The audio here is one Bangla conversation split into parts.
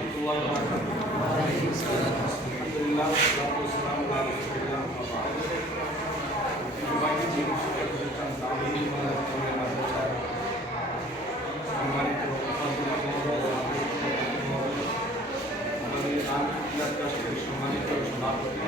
রহমতুল্লাহ আলহামদুলিল্লাহ সম্মানিত সভাপতি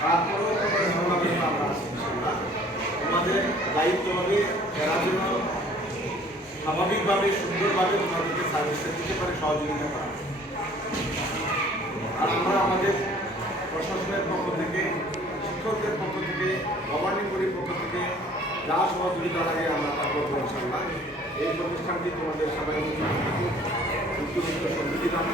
তারপরেও তোমাদের ভালো আমরা আছি। তোমাদের দায়িত্ব হবে এরা যেন স্বাভাবিকভাবে, সুন্দরভাবে তোমাদেরকে সার্ভিসটা দিতে পারে, সহযোগিতা করা আর আমরা আমাদের প্রশাসনের পক্ষ থেকে, শিক্ষকদের পক্ষ থেকে গভর্নিং বডির পক্ষ থেকে যা সহযোগিতা লাগে আমরা তা করব ইনশাল্লাহ এই প্রতিষ্ঠানটি তোমাদের সবাই উত্তরোত্তর সমৃদ্ধি দান